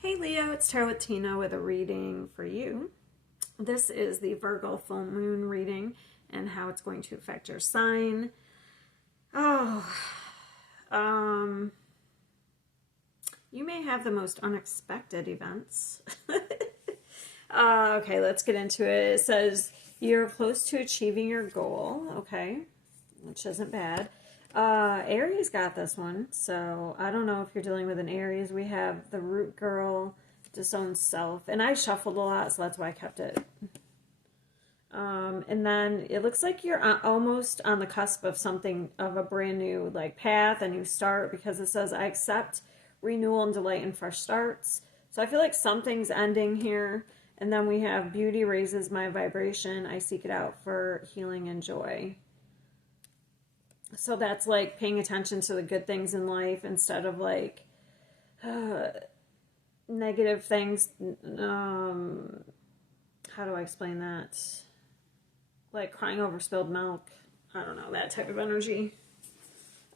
Hey Leo, it's Tarot with Tina with a reading for you. This is the Virgo full moon reading and how it's going to affect your sign. Oh, um, you may have the most unexpected events. Okay, let's get into it. It says you're close to achieving your goal, okay, which isn't bad. Aries got this one, so I don't know if you're dealing with an Aries. We have the root girl, disowned self, and I shuffled a lot, so that's why I kept it. And then it looks like you're almost on the cusp of something, of a brand new like path, a new start, because it says I accept renewal and delight in fresh starts. So I feel like something's ending here. And then we have beauty raises my vibration. I seek it out for healing and joy. So that's like paying attention to the good things in life instead of like negative things. How do I explain that? Like crying over spilled milk. I don't know, that type of energy.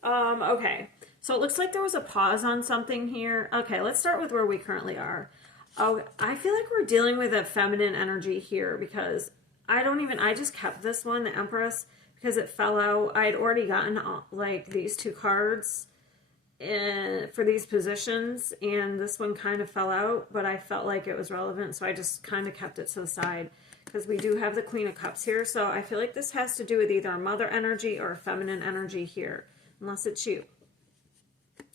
Okay. So it looks like there was a pause on something here. Okay, let's start with where we currently are. Oh, I feel like we're dealing with a feminine energy here because I just kept this one, the Empress, because it fell out. I had already gotten like these two cards for these positions, and this one kind of fell out, but I felt like it was relevant, so I just kind of kept it to the side because we do have the Queen of Cups here, so I feel like this has to do with either a mother energy or a feminine energy here, unless it's you.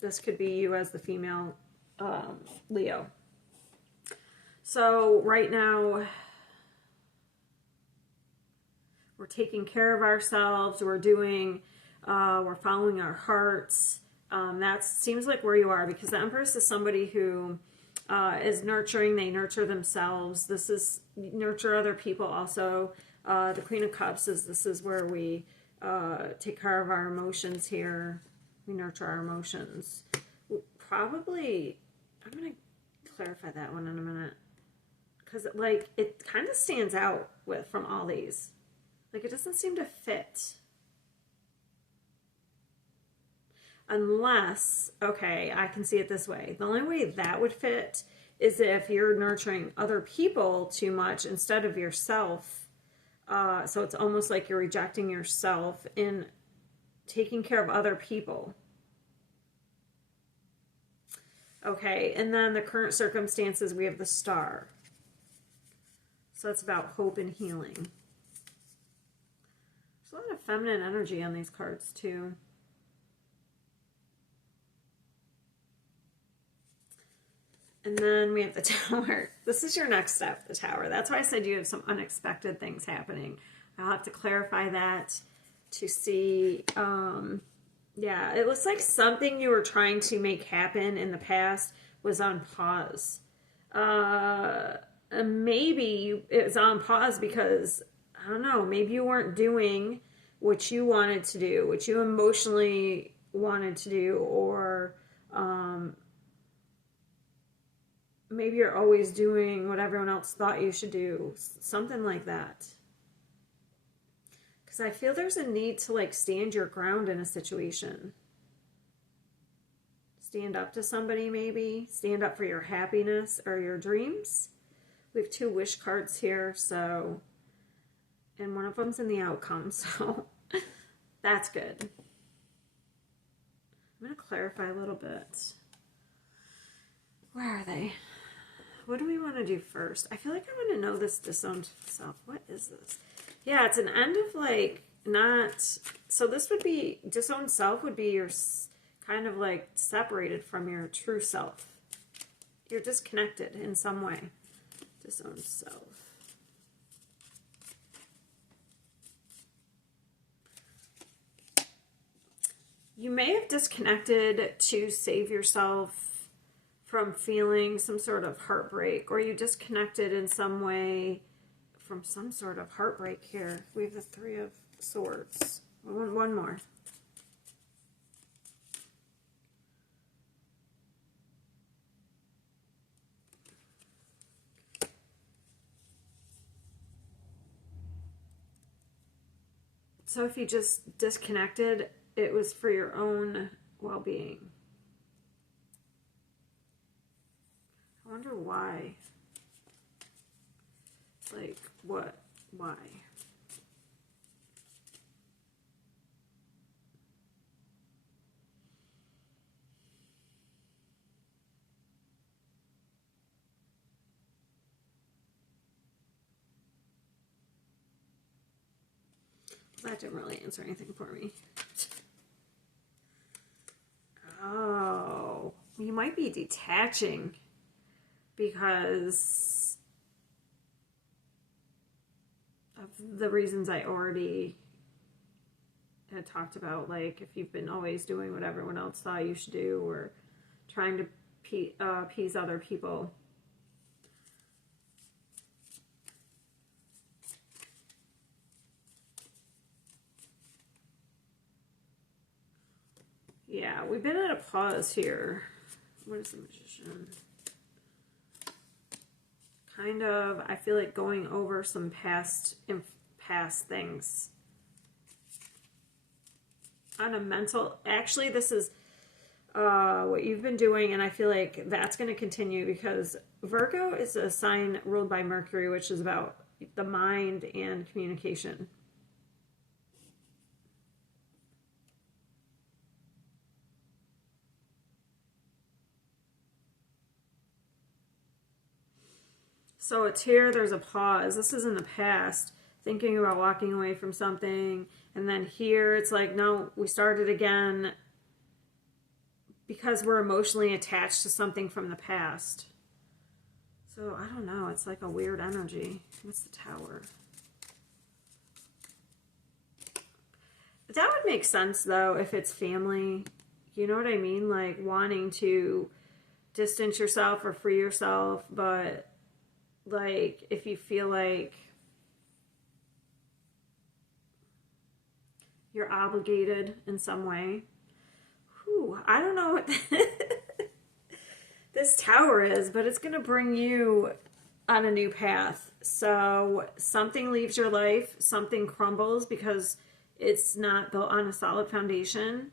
This could be you as the female Leo. So right now, we're taking care of ourselves. We're following our hearts. That seems like where you are, because the Empress is somebody who is nurturing. They nurture themselves. This is nurture other people also. The Queen of Cups this is where we take care of our emotions here. We nurture our emotions. Probably, I'm going to clarify that one in a minute. Because it kind of stands out from all these. Like it doesn't seem to fit. Unless, okay, I can see it this way. The only way that would fit is if you're nurturing other people too much instead of yourself. So it's almost like you're rejecting yourself in taking care of other people. Okay, and then the current circumstances, we have the Star. So it's about hope and healing. There's a lot of feminine energy on these cards too. And then we have the Tower. This is your next step, the Tower. That's why I said you have some unexpected things happening. I'll have to clarify that to see. Yeah, it looks like something you were trying to make happen in the past was on pause. Maybe it was on pause because, I don't know, maybe you weren't doing what you wanted to do, what you emotionally wanted to do, or maybe you're always doing what everyone else thought you should do, something like that. Because I feel there's a need to like stand your ground in a situation. Stand up to somebody, maybe. Stand up for your happiness or your dreams. We have two wish cards here, so, and one of them's in the outcome, so that's good. I'm going to clarify a little bit. Where are they? What do we want to do first? I feel like I want to know this disowned self. What is this? Yeah, it's an end of like not, so this would be, disowned self would be your kind of like separated from your true self. You're disconnected in some way. Disowned self. You may have disconnected to save yourself from feeling some sort of heartbreak, or you disconnected in some way from some sort of heartbreak here. We have the Three of Swords. One more. So if you just disconnected, it was for your own well-being. I wonder why. Like, what? Why? That didn't really answer anything for me. Oh, you might be detaching because of the reasons I already had talked about. Like, if you've been always doing what everyone else thought you should do, or trying to appease other people. Yeah, we've been at a pause here. What is the Magician? Kind of, I feel like going over some past things. On a mental, actually, this is what you've been doing, and I feel like that's going to continue because Virgo is a sign ruled by Mercury, which is about the mind and communication. So it's here, there's a pause. This is in the past, thinking about walking away from something. And then here it's like, no, we started again because we're emotionally attached to something from the past. So I don't know. It's like a weird energy. What's the Tower? That would make sense, though, if it's family. You know what I mean? Like wanting to distance yourself or free yourself, but like if you feel like you're obligated in some way. Whew, I don't know what this Tower is, but it's going to bring you on a new path. So something leaves your life, something crumbles because it's not built on a solid foundation.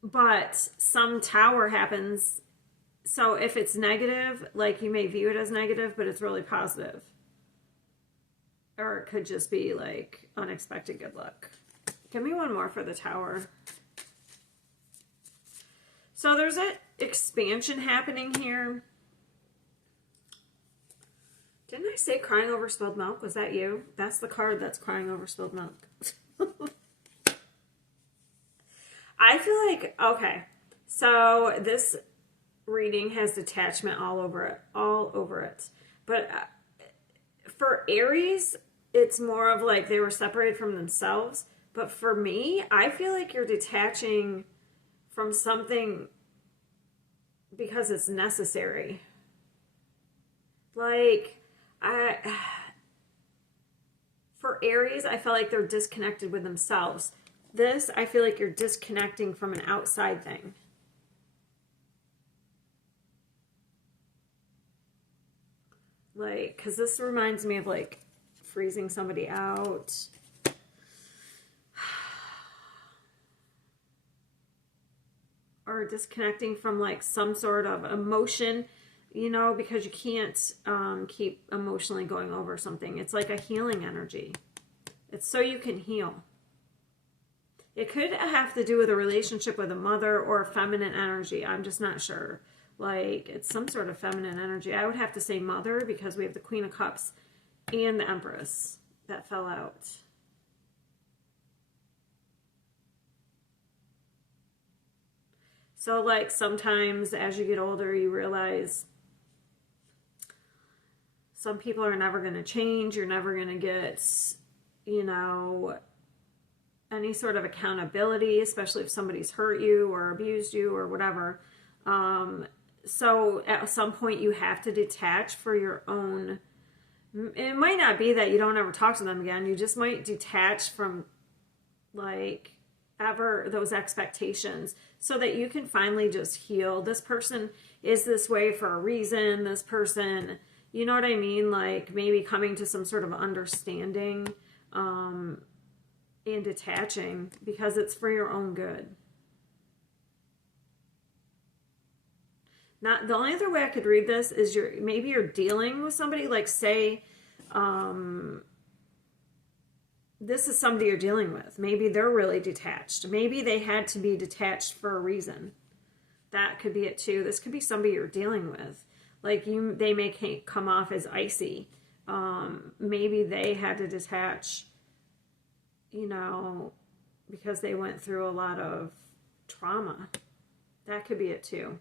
But some Tower happens. So if it's negative, like you may view it as negative, but it's really positive. Or it could just be like unexpected good luck. Give me one more for the Tower. So there's an expansion happening here. Didn't I say crying over spilled milk? Was that you? That's the card that's crying over spilled milk. I feel like, okay, so this reading has detachment all over it. But for Aries, it's more of like they were separated from themselves. But for me, I feel like you're detaching from something because it's necessary. Like, for Aries, I feel like they're disconnected with themselves. This, I feel like you're disconnecting from an outside thing. Like, because this reminds me of like freezing somebody out. Or disconnecting from like some sort of emotion, you know, because you can't keep emotionally going over something. It's like a healing energy. It's so you can heal. It could have to do with a relationship with a mother or a feminine energy. I'm just not sure. Like, it's some sort of feminine energy. I would have to say mother because we have the Queen of Cups and the Empress that fell out. So, like, sometimes as you get older, you realize some people are never going to change. You're never going to get, you know, any sort of accountability, especially if somebody's hurt you or abused you or whatever. So at some point you have to detach for your own. It might not be that you don't ever talk to them again. You just might detach from like ever those expectations so that you can finally just heal. This person is this way for a reason. This person, you know what I mean? Like maybe coming to some sort of understanding and detaching because it's for your own good. Not the only other way I could read this is maybe you're dealing with somebody, like say, this is somebody you're dealing with. Maybe they're really detached. Maybe they had to be detached for a reason. That could be it too. This could be somebody you're dealing with. Like they may come off as icy. Maybe they had to detach, you know, because they went through a lot of trauma. That could be it too.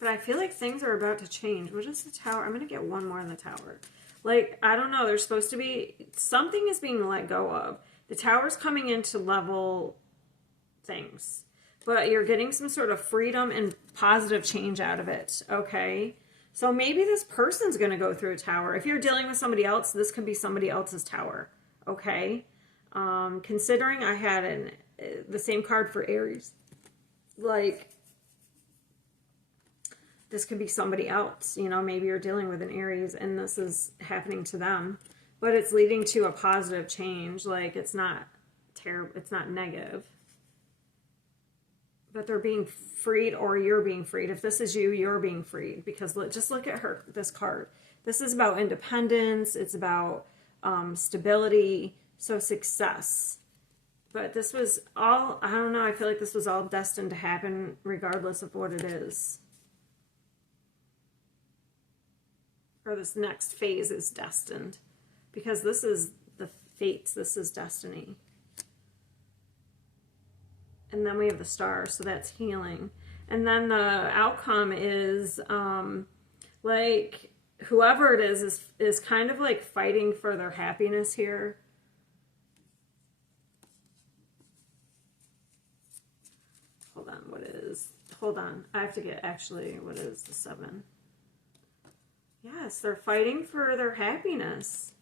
But I feel like things are about to change. What is the Tower? I'm going to get one more in the Tower. Like, I don't know. There's supposed to be... Something is being let go of. The Tower's coming in to level things. But you're getting some sort of freedom and positive change out of it. Okay? So maybe this person's going to go through a Tower. If you're dealing with somebody else, this could be somebody else's Tower. Okay? Considering I had the same card for Aries. Like... This could be somebody else, you know, maybe you're dealing with an Aries and this is happening to them, but it's leading to a positive change. Like it's not terrible, it's not negative, but they're being freed or you're being freed. If this is you, you're being freed because just look at this card. This is about independence. It's about stability. So success, but this was all, I don't know. I feel like this was all destined to happen regardless of what it is. Or this next phase is destined. Because this is the fates. This is destiny. And then we have the Star. So that's healing. And then the outcome is like whoever it is kind of like fighting for their happiness here. Hold on. What is... Hold on. I have to get actually what is the 7? Yes, they're fighting for their happiness.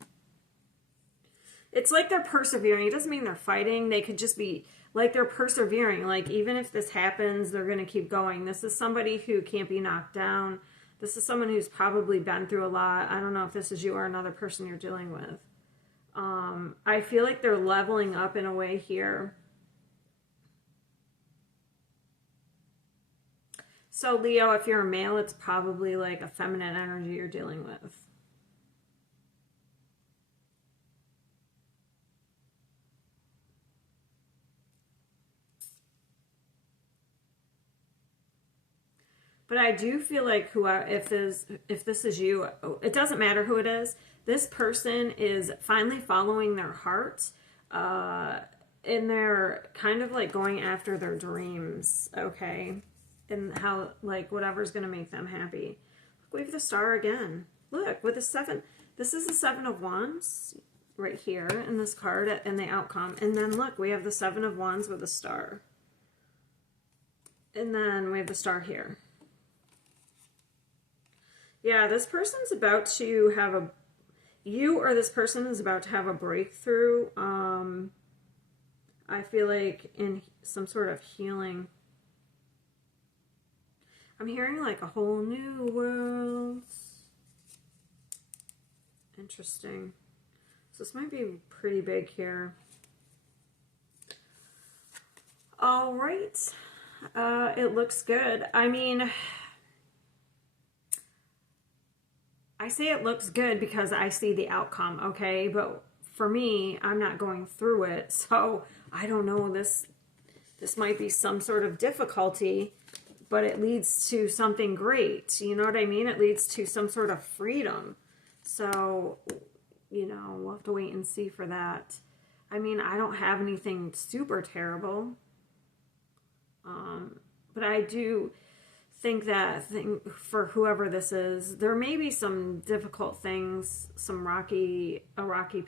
It's like they're persevering. It doesn't mean they're fighting. They could just be like they're persevering. Like even if this happens, they're going to keep going. This is somebody who can't be knocked down. This is someone who's probably been through a lot. I don't know if this is you or another person you're dealing with. I feel like they're leveling up in a way here. So Leo, if you're a male, it's probably like a feminine energy you're dealing with. But I do feel like if this is you, it doesn't matter who it is. This person is finally following their heart, and they're kind of like going after their dreams. Okay. And how, like, whatever's going to make them happy. Look, we have the Star again. Look, with the 7. This is the 7 of Wands right here in this card and the outcome. And then, look, we have the 7 of Wands with a Star. And then we have the Star here. Yeah, this person's about to have you or this person is about to have a breakthrough. I feel like in some sort of healing. I'm hearing like a whole new world. Interesting. So this might be pretty big here. All right. It looks good. I mean, I say it looks good because I see the outcome, okay? But for me, I'm not going through it. So I don't know. This might be some sort of difficulty. But it leads to something great. You know what I mean? It leads to some sort of freedom. So, you know, we'll have to wait and see for that. I mean, I don't have anything super terrible. But I do think that for whoever this is, there may be some difficult things, a rocky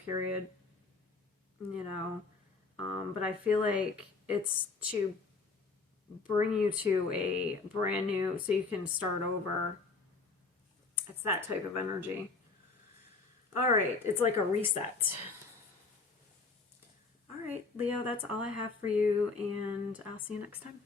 period, you know. But I feel like it's to bring you to a brand new, so you can start over. It's that type of energy. All right, it's like a reset. All right, Leo, that's all I have for you, and I'll see you next time.